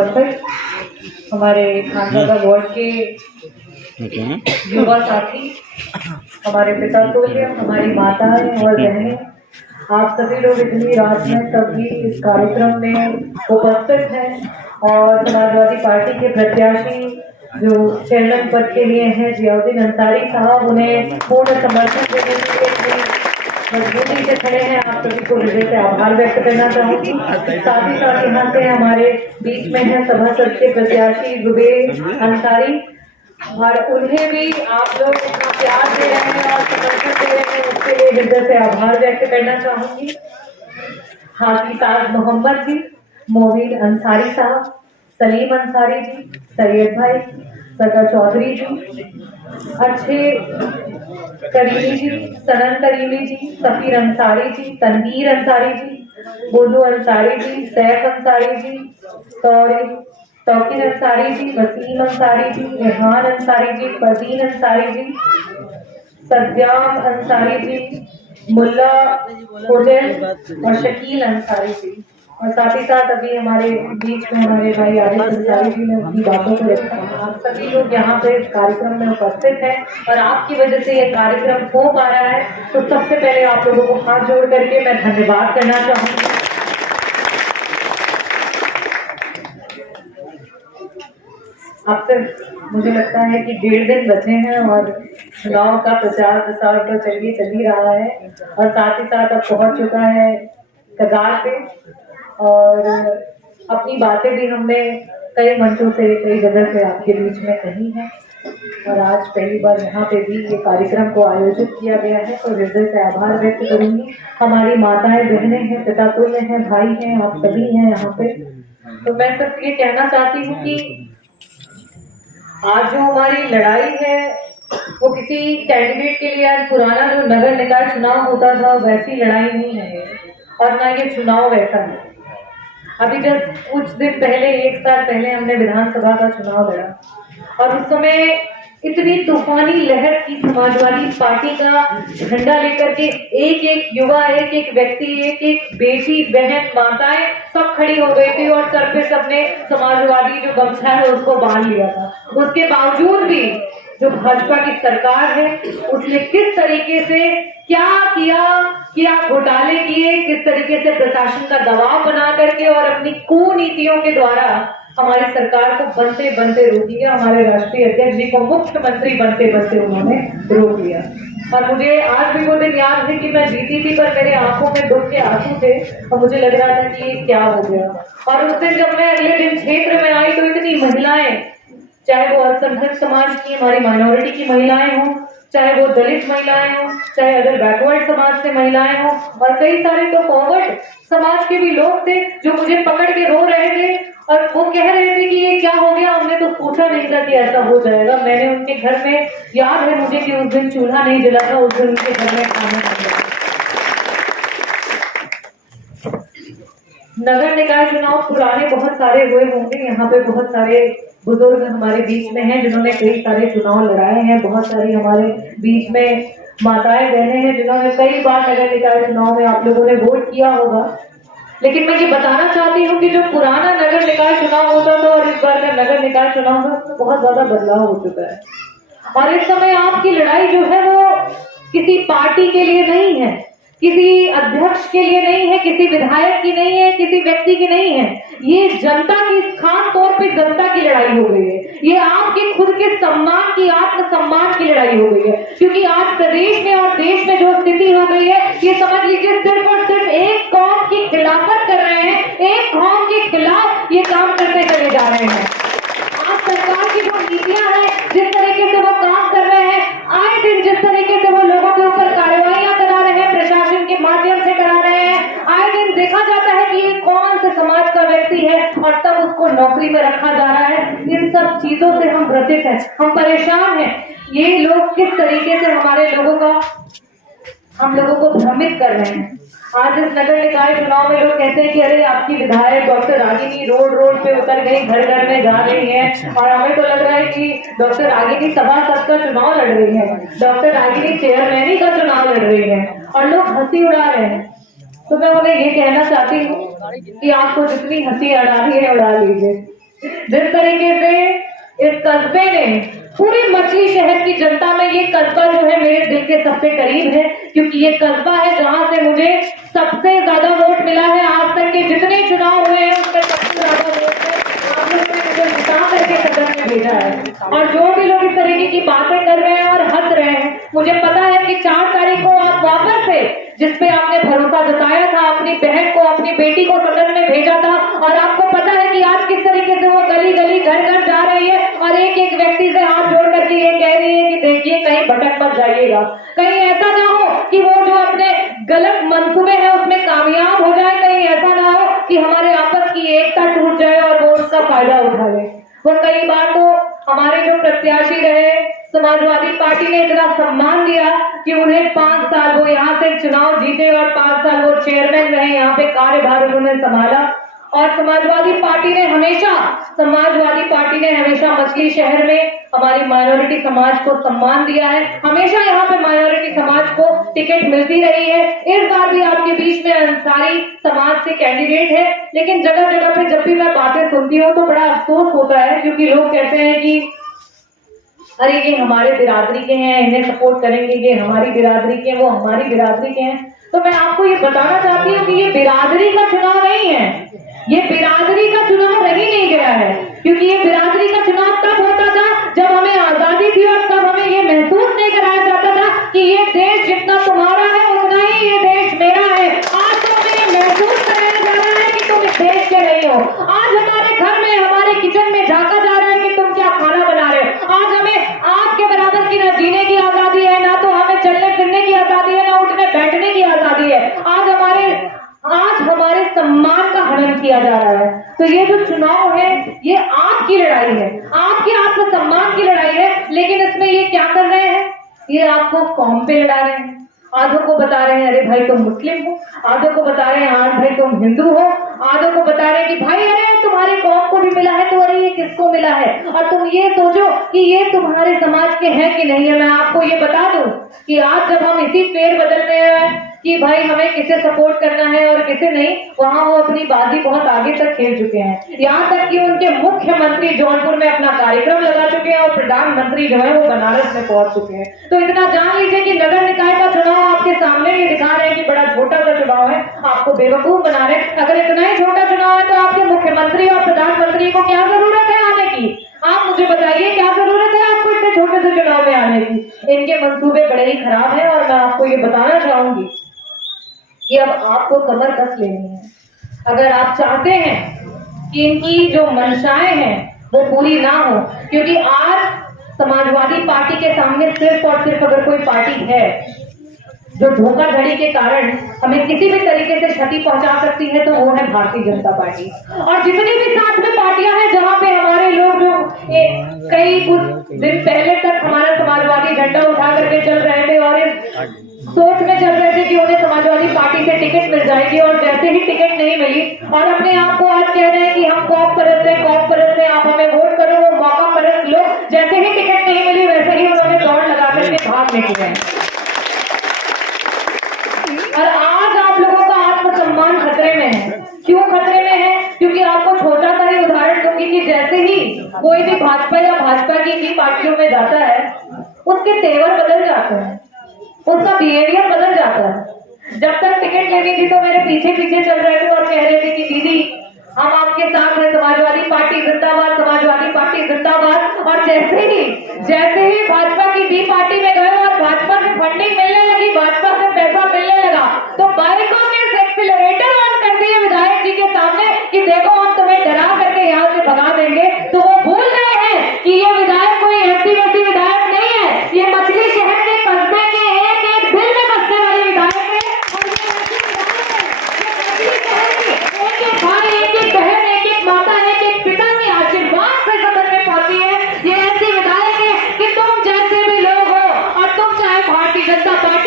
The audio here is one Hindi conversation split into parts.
उपस्थित हमारे खानदादा वार्ड के युवा साथी, हमारे पिता तुल्य, हमारी माताएं और बहनें, आप सभी लोग इतनी रात में सभी इस कार्यक्रम में उपस्थित हैं और समाजवादी पार्टी के प्रत्याशी जो चेयरमैन पद के लिए हैं जियाउद्दीन अंसारी साहब, उन्हें पूर्ण समर्थन देने के लिए मजबूती से खड़े हैं। आप सभी को हृदय से आभार व्यक्त करना चाहूंगी। साथ ही साथ यहाँ से हमारे बीच में है सभासद के प्रत्याशी जुबेर अंसारी, और उन्हें भी आप लोग इतना प्यार दे रहे हैं और समर्थन दे रहे हैं, उसके लिए हृदय से आभार व्यक्त करना चाहूंगी। हाजी ताज मोहम्मद जी, मोबिन अंसारी साहब, सलीम अंसारी जी, सैयद भाई, सरदार चौधरी जी, अच्छे करीमी जी, सनन करीमी जी, सफीर अंसारी जी, तनवीर अंसारी जी, बोलू अंसारी जी, सैफ अंसारी जी, तौकीर अंसारी जी, वसीम अंसारी जी, रेहान अंसारी जी, फरदीन अंसारी जी, सद्याम अंसारी जी, मुल्ला होटल और शकील अंसारी जी, और साथ ही साथ अभी हमारे बीच में हमारे भाई आरिफ अंसारी जी ने अपनी बातों को रखा। आप सभी लोग यहाँ पे इस कार्यक्रम में उपस्थित हैं और आपकी वजह से ये कार्यक्रम हो पा रहा है, तो सबसे पहले आप लोगों को हाथ जोड़ करके मैं धन्यवाद करना चाहूंगी। अब तक मुझे लगता है कि 1.5 दिन बचे हैं और चुनाव का प्रचार प्रसार तो चल ही रहा है और साथ ही साथ अब पहुंच चुका है कगार पे, और अपनी बातें भी हमने कई मंचों से कई जगह से आपके बीच में कही है और आज पहली बार यहाँ पे भी ये कार्यक्रम को आयोजित किया गया है, तो हृदय से आभार व्यक्त करूंगी। हमारी माताएं बहनें हैं, पिता तुल्य हैं, भाई हैं, आप सभी हैं यहाँ पे। तो मैं सिर्फ ये कहना चाहती हूँ कि आज जो हमारी लड़ाई है वो किसी कैंडिडेट के लिए आज पुराना जो नगर निकाय चुनाव होता था वैसी लड़ाई नहीं है और ना ये चुनाव वैसा है। अभी जस्ट कुछ दिन पहले, 1 साल पहले हमने विधानसभा का चुनाव लड़ा और उस समय इतनी तूफानी लहर की समाजवादी पार्टी का झंडा लेकर के एक एक युवा, एक एक व्यक्ति, एक एक बेटी, बहन, माताएं सब खड़ी हो गई थी और सर पे सबने समाजवादी जो गमछा है उसको बांध लिया था। उसके बावजूद भी जो भाजपा की सरकार है उसने किस तरीके से क्या किया घोटाले किए, किस तरीके से प्रशासन का दबाव बना करके और अपनी कुनीतियों के द्वारा हमारी सरकार को बनते बनते रोक दिया। हमारे राष्ट्रीय अध्यक्ष जी को मुख्यमंत्री बनते बनते उन्होंने रोक दिया और मुझे आज भी वो दिन याद है कि मैं जीती थी पर मेरे आंखों में दुख के आंसू थे और मुझे लग रहा था कि ये क्या हो गया। और उस दिन जब मैं अगले दिन क्षेत्र में आई तो इतनी महिलाएं, चाहे वो अल्पसंख्यक समाज की, हमारी माइनॉरिटी की महिलाएं हों, चाहे वो दलित महिलाएं हों, चाहे अगर बैकवर्ड समाज से महिलाएं हों, और कई सारे तो फॉरवर्ड समाज के भी लोग थे जो मुझे पकड़ के रो रहे थे और वो कह रहे थे कि ये क्या हो गया, हमने तो सोचा नहीं था कि ऐसा हो जाएगा। मैंने उनके घर में, याद है मुझे कि उस दिन चूल्हा नहीं जला था, उस दिन उनके घर में खाना नहीं जला। नगर निकाय चुनाव पुराने बहुत सारे हुए होंगे, यहाँ पे बहुत सारे बुजुर्ग हमारे बीच में हैं जिन्होंने कई सारे चुनाव लड़ाए हैं, बहुत सारी हमारे बीच में माताएं बहनें हैं जिन्होंने कई बार नगर निकाय चुनाव में आप लोगों ने वोट किया होगा। लेकिन मैं ये बताना चाहती हूँ कि जो पुराना नगर निकाय चुनाव होता था और इस बार का नगर निकाय चुनाव में उसमें बहुत ज्यादा बदलाव हो चुका है और इस समय आपकी लड़ाई जो है वो किसी पार्टी के लिए नहीं है, किसी अध्यक्ष के लिए नहीं है, किसी विधायक की नहीं है, किसी व्यक्ति की नहीं है, ये जनता की, खास तौर पे जनता की लड़ाई हो गई है। ये आपके खुद के सम्मान की, आत्मसम्मान की लड़ाई हो गई है, क्योंकि आज प्रदेश में और देश में जो स्थिति हो गई है ये समझ लीजिए सिर्फ और सिर्फ एक कौम की खिलाफत कर रहे हैं, एक कौम के खिलाफ ये काम करते चले जा रहे हैं। आज सरकार की जो नीतियां हैं, जिस तरीके से वो काम कर रहे हैं, आए दिन जिस तरीके से वो लोगों के ऊपर कार्रवाइयां करा रहे हैं, प्रशासन के माध्यम से करा रहे हैं, आए दिन देखा जाता है कि ये कौन से समाज का व्यक्ति है और तब उसको नौकरी में रखा जा रहा है। इन सब चीजों से हम ग्रसित हैं, हम परेशान हैं। ये लोग किस तरीके से हम लोगों को भ्रमित कर रहे हैं। आज इस नगर निकाय चुनाव में लोग कहते हैं कि अरे आपकी विधायक डॉक्टर रागिनी रोड पे उतर गई, घर घर में जा रही है और हमें तो लग रहा है कि डॉक्टर रागिनी सभासद का चुनाव लड़ रही है, डॉक्टर रागिनी चेयरमैनी का चुनाव लड़ रही है और लोग हंसी उड़ा रहे हैं। तो मैं उन्हें ये कहना चाहती हूँ कि आपको जितनी हंसी उड़ानी है उड़ा लीजिए, जिस तरीके से इस कस्बे ने पूरी मछली शहर की जनता में, ये कस्बा जो है मेरे दिल के सबसे करीब है, क्योंकि ये कस्बा है जहां से मुझे सबसे ज्यादा वोट मिला है। आज तक के जितने चुनाव हुए हैं उसमें सबसे ज्यादा वोट है, आपने मुझे जिता करके सदन में भेजा है। और जो भी लोग इस तरीके की बातें कर रहे हैं और हंस रहे हैं, मुझे पता है कि 4 तारीख को आप वापस से, जिसपे आपने भरोसा जताया था, अपनी बहन को, अपनी बेटी को सदन में भेजा था, और आपको पता है कि आज किस तरीके से वो गली गली घर घर जा रही है और एक एक व्यक्ति से हाथ जोड़ करके ये कह रही है कि देखिए कहीं भटक मत जाइएगा, कहीं ऐसा ना हो कि वो जो अपने गलत मंसूबे हैं उसमें कामयाब हो जाए, कहीं ऐसा ना हो कि हमारे आपस की एकता टूट जाए और वो उसका फायदा उठा ले। वो कई बार तो हमारे जो प्रत्याशी रहे, समाजवादी पार्टी ने इतना सम्मान दिया कि उन्हें 5 साल वो यहाँ से चुनाव जीते और 5 साल वो चेयरमैन रहे, यहाँ पे कार्यभार उन्होंने संभाला। और समाजवादी पार्टी ने हमेशा मछली शहर में हमारी माइनॉरिटी समाज को सम्मान दिया है, हमेशा यहाँ पे माइनॉरिटी समाज को टिकट मिलती रही है। इस बार भी आपके बीच में अंसारी समाज से कैंडिडेट है, लेकिन जगह जगह पे जब भी मैं बातें सुनती हूँ तो बड़ा अफसोस होता है, क्योंकि लोग कहते हैं कि अरे ये हमारे बिरादरी के हैं, इन्हें सपोर्ट करेंगे, ये हमारी बिरादरी के हैं, वो हमारी बिरादरी के हैं। तो मैं आपको ये बताना चाहती हूँ कि ये बिरादरी का चुनाव नहीं है, ये बिरादरी का चुनाव रह ही नहीं गया है, क्योंकि ये बिरादरी का चुनाव तब होता था जब हमें आजादी थी और तब हमें ये महसूस नहीं कराया जाता था कि ये देश जितना तुम्हारा है उतना ही ये देश मेरा है। आज तो हमें ये महसूस कराया जा रहा है कि तुम इस देश के नहीं हो। आज हमारे घर में, हमारे किचन में झांका जा रहा है कि तुम क्या खाना बना रहे हो। आज हमें आपके बराबर की ना जीने की आजादी है, ना तो हमें चलने फिरने की आजादी है, ना उठने बैठने की आजादी है। आज हमारे सम्मान का हनन किया जा रहा है। तो ये जो चुनाव है ये आपकी लड़ाई है, आपके आत्मसम्मान की लड़ाई है, लेकिन इसमें ये क्या कर रहे हैं, ये आपको कौम पे लड़ा रहे हैं। आधों को बता रहे हैं अरे भाई तुम मुस्लिम हो, आधों को बता रहे हैं हाँ भाई तुम हिंदू हो, आधों को बता रहे हैं कि भाई अरे तुम्हारी कौम को भी मिला है तो अरे ये किसको मिला है, और तुम ये सोचो कि ये तुम्हारे समाज के हैं कि नहीं है। मैं आपको ये बता दूं कि आज जब हम इसी फेर बदल में हैं कि भाई हमें किसे सपोर्ट करना है और किसे नहीं, वहां वो अपनी बाजी बहुत आगे तक खेल चुके हैं। यहाँ तक कि उनके मुख्यमंत्री जौनपुर में अपना कार्यक्रम लगा चुके हैं और प्रधानमंत्री जो है वो बनारस में पहुंच चुके हैं। तो इतना जान लीजिए कि नगर निकाय का चुनाव आपके सामने ये दिखा रहे हैं कि बड़ा छोटा सा चुनाव है, आपको बेवकूफ बना रहे हैं। अगर इतना ही छोटा चुनाव है तो आपके मुख्यमंत्री और प्रधानमंत्री को क्या जरूरत है आने की? आप मुझे बताइए क्या जरूरत है आपको इतने छोटे से चुनाव में आने की? इनके मंसूबे बड़े ही खराब है और मैं आपको ये बताना चाहूंगी कि अब आपको कमर कस लेनी है। अगर आप चाहते हैं कि इनकी जो मंशाएं हैं वो पूरी ना हो, क्योंकि आज समाजवादी पार्टी के सामने सिर्फ और सिर्फ अगर कोई पार्टी है जो धोखाधड़ी के कारण हमें किसी भी तरीके से क्षति पहुंचा सकती है तो वो है भारतीय जनता पार्टी। और जितनी भी साथ में पार्टियां हैं जहां पे हमारे लोग जो कई कुछ दिन पहले तक हमारा समाजवादी झंडा उठा करके चल रहे थे और इस सोच में चल रहे थे कि उन्हें समाजवादी पार्टी से टिकट मिल जाएगी, और जैसे ही टिकट नहीं मिली और अपने आप को आज कह रहे हैं कि हम कॉप परस्त हैं, आप हमें वोट करो, वो मौका परस्त लो। जैसे ही टिकट नहीं मिली वैसे ही उन्होंने दौड़ लगा करके भाग निकले हैं। और आज आप लोगों का आत्मसम्मान खतरे में है। क्यों खतरे में है? क्योंकि आपको छोटा सा ही उदाहरण दूंगी कि जैसे ही कोई भी भाजपा या भाजपा की पार्टियों में जाता है उसके तेवर बदल जाते हैं, उसका बिहेवियर बदल जाता है। जब तक टिकट लेनी थी तो मेरे पीछे पीछे चल रहे थे और कह रहे थे कि दीदी हम आपके साथ हैं, समाजवादी पार्टी जिंदाबाद, समाजवादी पार्टी जिंदाबाद। और जैसे ही भाजपा की बी पार्टी में गए और भाजपा से फंडिंग मिलने लगी, भाजपा से पैसा मिलने लगा, तो बाइकों के एक्सीलरेटर ऑन कर दिए विधायक जी के सामने कि देखो हम तुम्हें डरा करके यहाँ से भगा देंगे। तो वो भूल गए हैं कि ये विधायक कोई ऐसी वैसी विधायक नहीं है, ये मछली शहर के कस्बे के एक एक दिल में बसने वाले विधायक है। और ये ऐसी विधायक है मछली शहर की एक एक भाई, एक एक बहन, एक एक माता, एक एक पिता के आशीर्वाद से सदन में पहुंची है। ये ऐसी विधायक है कि तुम जैसे भी लोग हो और तुम चाहे भारतीय जनता पार्टी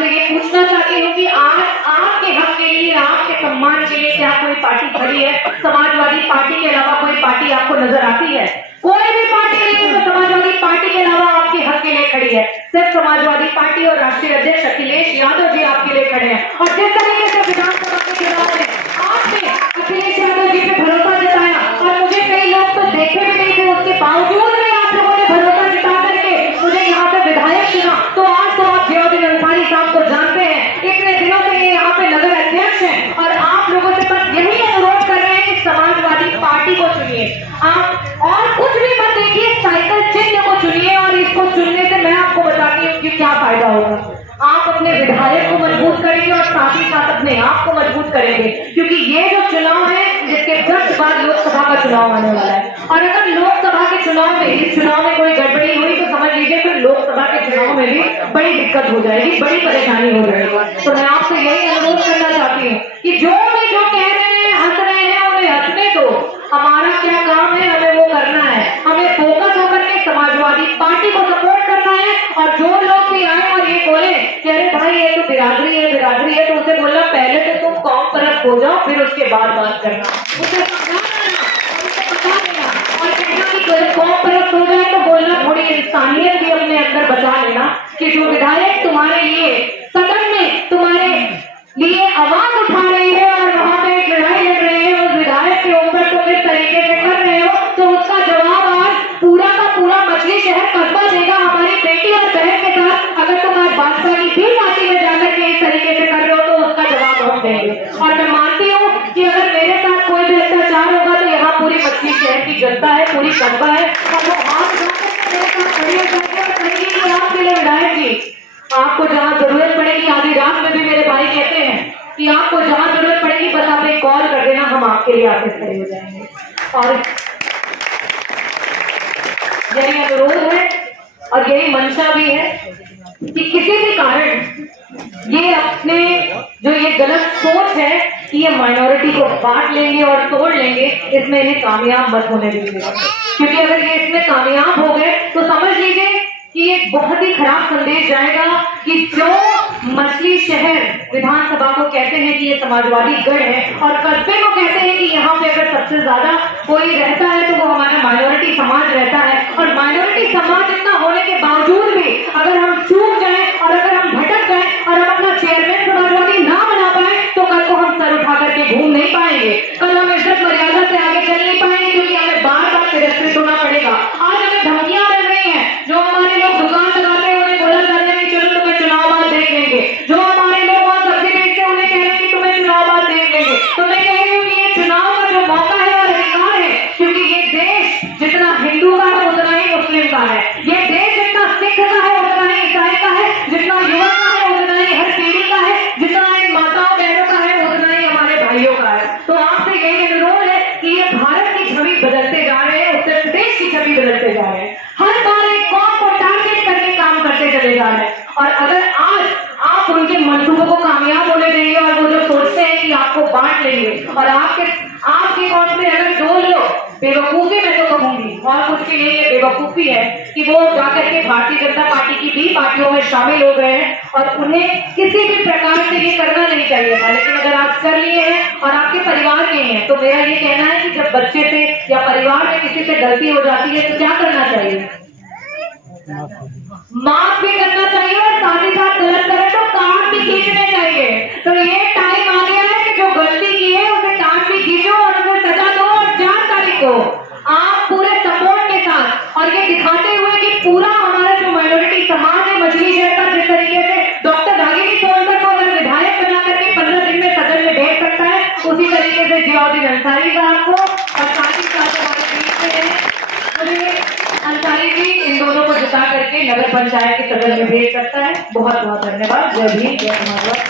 आपसे ये पूछना चाहती हूँ कि आज आपके हक के लिए, आपके सम्मान के लिए क्या कोई पार्टी खड़ी है? समाजवादी पार्टी के अलावा कोई पार्टी आपको नजर आती है? कोई भी पार्टी नहीं है जो समाजवादी पार्टी के अलावा आपके हक के लिए खड़ी है। सिर्फ समाजवादी पार्टी और राष्ट्रीय अध्यक्ष अखिलेश यादव जी आपके लिए खड़े हैं। और जिस तरीके से विधानसभा के चुनाव में आपने अखिलेश यादव जी पे भरोसा जताया, और मुझे कई लोग तो देखे भी नहीं थे, उसके बावजूद भी आप लोगों ने भरोसा जता करके मुझे यहाँ पे विधायक चुना, तो आज तो आप जियाउद्दीन अंसारी साहब को जानते हैं, इतने दिनों से ये यहाँ पे नगर अध्यक्ष हैं, और आप लोगों से बस यही अनुरोध कर रहे हैं कि समाजवादी पार्टी को चुनिए। आप और कुछ भी मत देखिए, साइकिल चिन्ह को चुनिए, और इसको चुनने से मैं आपको बताती हूँ कि क्या फायदा होगा। आप अपने विधायक को मजबूत करेंगे और साथ ही साथ अपने आप को मजबूत करेंगे, क्योंकि ये जो चुनाव है इसके जस्ट बाद लोकसभा का चुनाव आने वाला है, और अगर लोकसभा के चुनाव में, इस चुनाव में कोई गड़बड़ी हुई तो समझ लीजिए फिर लोकसभा के चुनाव में भी बड़ी दिक्कत हो जाएगी, बड़ी परेशानी हो जाएगी। तो मैं आपसे यही अनुरोध करना चाहती हूँ कि जो कह रहे हैं, हंस रहे हैं, उन्हें हंसने दो। हमारा क्या काम है, हमें वो करना है। हमें फोकस होकर के समाजवादी पार्टी को सपोर्ट करना है। और जो लोग भी आए और ये बोले कि अरे भाई ये तो बिरादरी है, तो उसे बोलना पहले तो तुम कौम परस्त हो जाओ, फिर उसके बाद बात करना। उसे समझाना और उसे बता देना, और कहना कि कौम परस्त हो जाए तो बोलना थोड़ी इंसानियत भी अपने अंदर बचा लेना कि जो विधायक तुम्हारे लिए सदन में तुम्हारे लिए आवाज उठा रही है और वहां पे एक लड़ाई लड़ रहे हैं, उस विधायक के ऊपर तुम इस तरीके से कर रहे हो, तो उसका जवाब आज पूरा का पूरा मछली शहर कस्बा देगा हमारी बेटी और बहन के साथ। अगर तुम आज भाजपा की भी पार्टी में जाकर के इस तरीके से कर रहे हो तो उसका जवाब हम देंगे। और मैं मानती हूँ कि अगर मेरे साथ कोई भी अत्याचार होगा तो यहाँ पूरी मछली शहर की जनता है, पूरी कस्बा है, और वो हाथ उठाकर मेरे साथ खड़ी हो जाएगी और कहेगी कि आपके लिए विधायक जी, आपको जहां जरूरत पड़ेगी, आधी रात में भी मेरे भाई कहते हैं कि आपको जहां जरूरत पड़ेगी बस आप एक कॉल कर देना, हम आपके लिए आके खड़े हो जाएंगे। और यही अनुरोध है और यही मंशा भी है कि किसी भी कारण ये अपने जो ये गलत सोच है कि ये माइनॉरिटी को बांट लेंगे और तोड़ लेंगे, इसमें इन्हें कामयाब मत होने दीजिएगा। क्योंकि अगर ये इसमें कामयाब हो गए तो समझ लीजिए कि ये बहुत ही खराब संदेश जाएगा कि जो मछली शहर विधानसभा को कहते हैं कि ये समाजवादी गढ़ है, और कस्बे को कहते हैं कि यहाँ पे अगर सबसे ज्यादा कोई रहता है तो वो हमारा माइनॉरिटी समाज रहता है, और माइनॉरिटी समाज इतना होने के बावजूद भी अगर हम चूक जाए और अगर हम भटक जाए और हम अपना चेयरमैन समाजवादी ना बना पाए तो कल को हम सर उठा करके घूम नहीं पाएंगे, कल हम इज्जत मर्यादा से आगे चल नहीं पाएंगे, क्योंकि हमें बार बार तिरस्कृत होना पड़ेगा। आज हमें धमकियां मिल रही हैं, जो हमारे लोग दुकान लगाते हैं उन्हें बोला जा रहा है कि चलो तुम्हें चुनाव बाद देख लेंगे, जो हमारे लोग वहां सब्जी बेचते हैं उन्हें कह रहे हैं कि तुम्हें चुनाव बाद देख लेंगे। तो मैं कह रही हूँ कि ये चुनाव का जो मौका है और अधिकार है, क्योंकि ये देश जितना हिंदू का है उतना ही मुस्लिम का है, ये देश जितना सिख का है उतना ही ईसाई का है, जितना युवा का है उतना ही हर पीढ़ी का है, जितना इन माताओं बहनों का है उतना ही हमारे भाइयों का है। तो आपसे यही अनुरोध है कि ये भारत की छवि बदलते जा रहे हैं, उत्तर प्रदेश की छवि बदलते जा रहे हैं, हर बार एक कौम को टारगेट करके काम करते चले जा रहे हैं। और अगर आज आप उनके मंसूबों को कामयाब होने देंगे और वो जो सोचते हैं कि आपको बांट लेंगे, और आपके कौन से अगर दो लोग बेवकूफी में तो कहूंगी और कुछ के लिए ये बेवकूफी है कि वो जाकर के भारतीय जनता पार्टी की भी पार्टियों में शामिल हो गए हैं, और उन्हें किसी भी प्रकार से ये करना नहीं चाहिए था, लेकिन अगर आप कर लिए हैं और आपके परिवार के हैं, तो मेरा ये कहना है कि जब बच्चे से या परिवार में किसी से गलती हो जाती है तो क्या करना चाहिए? माफ भी करना चाहिए, और साथ ही साथ गलत करे तो काट भी खींचने चाहिए। तो ये टाइम आ गया है कि जो गलती की है उसे काट भी खींचो और उसे सजा दो, और 4 तारीख को आप पूरे सपोर्ट के साथ और ये दिखाते हुए कि पूरा हमारा जो माइनॉरिटी समाज है मछली शहर का, जिस तरीके से डॉक्टर रागिनी सोनकर को अगर विधायक बना करके 15 दिन में सदन में भेज सकता है, उसी तरीके से जियाउद्दीन अंसारी साहब को और साथ ही साथ हमारे बीच में अंसारी जी इन दोनों को जिता करके नगर पंचायत के सदन में भेज सकता है। बहुत बहुत धन्यवाद। जय भीम, जय समाजवाद।